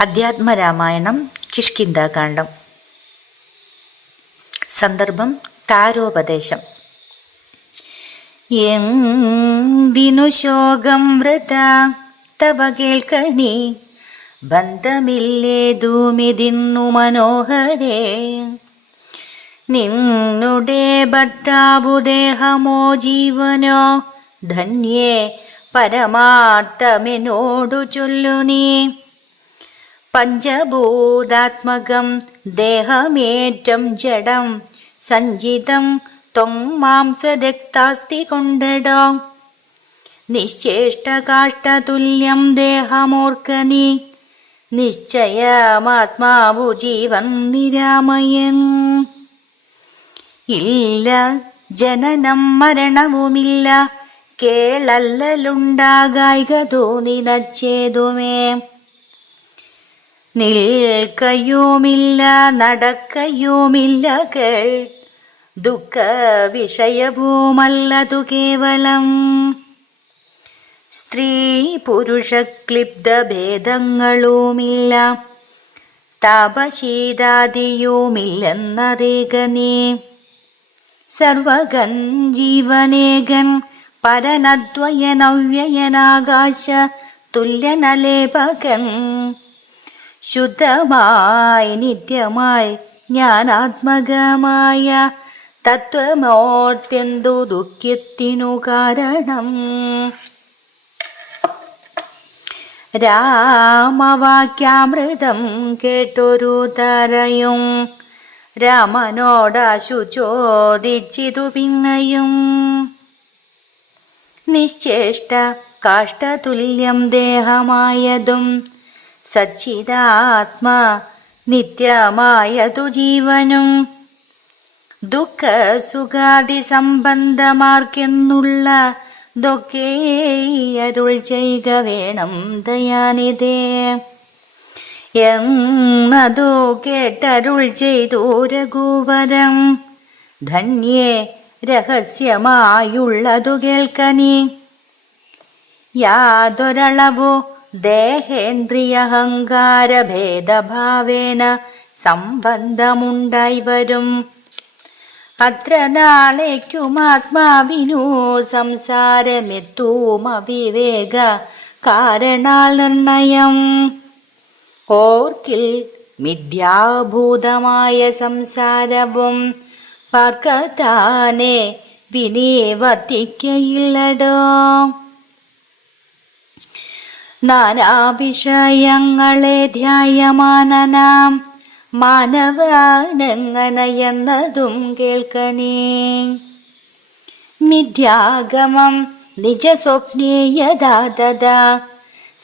അധ്യാത്മരാമായണം കിഷ്കിന്താകാന്ഡം സന്ദർഭം താരോപദേശം. എന്തിനു ശോകം വൃത തവ കേൾക്കനി ബന്ധമില്ലേതുമിതിന്നു മനോഹരേ. നിന്നുടെ ഭർത്താവു ദേഹമോ ജീവനോ? ധന്യേ പരമാർത്ഥമെന്നോടു ചൊല്ലു നീ. പഞ്ചഭൂതാത്മകം ദേഹമേറ്റം ജഡം സഞ്ചിതം ത്വം മാംസരക്താസ്തി കൊണ്ടടോ. നിശ്ചേഷ്ടകാഷ്ടതുല്യം ദേഹമോർക്കനി. നിശ്ചയമാത്മാവു ജീവൻ നിരാമയൻ. ഇല്ല ജനനം മരണവുമില്ല. കേളല്ലലുണ്ടാകായിക തോന്നിനച്ചേതുമേ നിൽക്കയുമില്ല നടക്കയുമില്ല കേൾ. ദുഃഖ വിഷയവുമല്ലതു കേവലം. സ്ത്രീ പുരുഷ ക്ലിപ്ത ഭേദങ്ങളുമില്ല. താപശീതാദിയുമില്ലെന്നറിയുക നീ സർവകൻ ജീവനേകൻ പരനദ്വയനവ്യയനാകാശ തുല്യനലേപകൻ. ശുദ്ധമായി നിത്യമായി ജ്ഞാനാത്മകമായ തത്വമോർത്യന്തു ദുഃഖ്യത്തിനു കാരണം. രാമവാക്യാമൃതം കേട്ടൊരു തരയും രാമനോടാശു ചോദിച്ചിതു പിങ്ങയും നിശ്ചേഷ്ട കാഷ്ടതുല്യം ദേഹമായതും സച്ചിതാത്മ നിത്യമായതു ജീവനും. ദുഃഖ സുഖാദി സംബന്ധമാർക്കെന്നുള്ള ദൊക്കെ അരുൾ ചെയ്യുക വേണം ദയാനിതേ എന്നതു കേട്ടരുൾ ചെയ്തു രഘുവരം. ധന്യേ രഹസ്യമായുള്ളതു കേൾക്കനി. യാതൊരളവു ദേഹേന്ദ്രിയഹങ്കാര ഭേദഭാവേന സംബന്ധമുണ്ടായി വരും അത്ര നാളേക്കും ആത്മാവിനു സംസാരമെത്തൂം അവിവേക കാരണാൽ നിർണയം. ഓർക്കിൽ മിഥ്യാഭൂതമായ സംസാരവും പകത്താനെ വിനിവർത്തിക്കയില്ലടോ നാനാവിഷയങ്ങളെ ധ്യായമാനനാം. മാനവാനങ്ങനയെന്നതും കേൾക്കനേ. മിഥ്യാഗമം നിജസ്വപ്നേയദാതത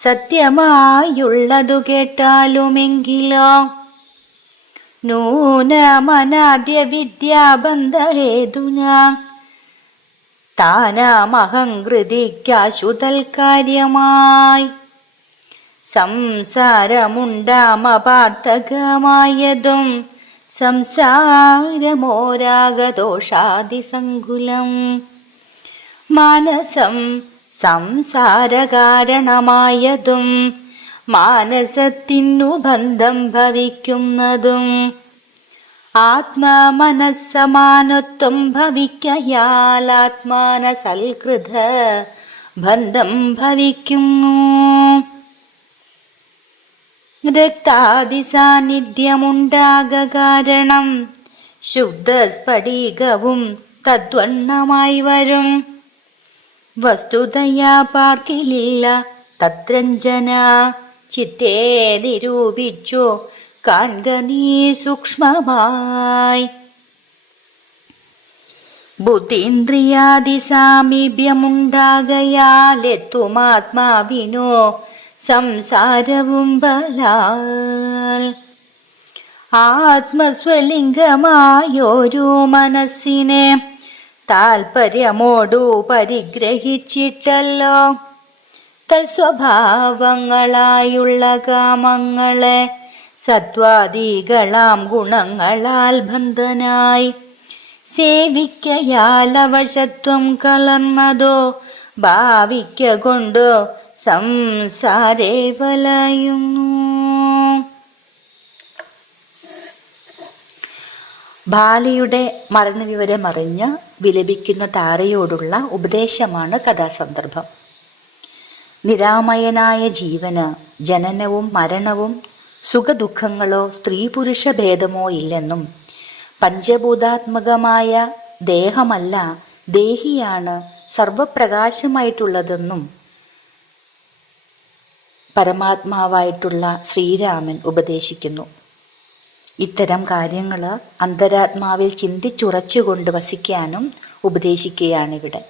സത്യമായുള്ളതു കേട്ടാലുമെങ്കിലോ? നൂനമനാദ്യ വിദ്യാബന്ധഹേതുന താനാമഹങ്കൃതിക്കാശു തൽക്കാര്യമായി സംസാരമുണ്ടാമപാർത്ഥകമായതും സംസാരമോരാഗദോഷാദിസങ്കുലം. മാനസം സംസാരകാരണമായതും മാനസത്തിനു ബന്ധം ഭവിക്കുന്നതും ആത്മാമനസ്സമാനത്വം ഭവിക്കയാൽ ആത്മാനസൽകൃത ബന്ധം ഭവിക്കുന്നു. രക്താദി സാന്നിധ്യമുണ്ടാക കാരണം ശുദ്ധ സ്ഫടികവും തദ്വണ്ണമായി വരും. വസ്തുതയാ പാർക്കിലില്ല തത്രഞ്ജന ചിത്തേ നിരൂപിച്ചു കാൺക നീ സൂക്ഷ്മമായി. ബുദ്ധീന്ദ്രിയാദി സാമീപ്യമുണ്ടാകയാലെത്തുമാത്മാവിനോ സംസാരവും ബലാൽ. ആത്മസ്വലിംഗമായൊരു മനസ്സിനെ താൽപര്യമോടു പരിഗ്രഹിച്ചിട്ടല്ലോ. തൽസ്വഭാവങ്ങളായുള്ള കാമങ്ങളെ സത്വാദികളാം ഗുണങ്ങളാൽ ബന്ധനായി സേവിക്കയാലവശത്വം കലർന്നതോ ഭാവിക്ക കൊണ്ടോ സംസാരേ വലയുന്നു. ബാലിയുടെ മരണവിവരമറിഞ്ഞ് വിലപിക്കുന്ന താരയോടുള്ള ഉപദേശമാണ് കഥാസന്ദർഭം. നിരാമയനായ ജീവന് ജനനവും മരണവും സുഖദുഃഖങ്ങളോ സ്ത്രീ പുരുഷ ഭേദമോ ഇല്ലെന്നും പഞ്ചഭൂതാത്മകമായ ദേഹമല്ല ദേഹിയാണ് സർവപ്രകാശമായിട്ടുള്ളതെന്നും പരമാത്മാവായിട്ടുള്ള ശ്രീരാമൻ ഉപദേശിക്കുന്നു. ഇത്തരം കാര്യങ്ങൾ അന്തരാത്മാവിൽ ചിന്തിച്ചുറച്ചുകൊണ്ട് വസിക്കാനും ഉപദേശിക്കുകയാണിവിടെ.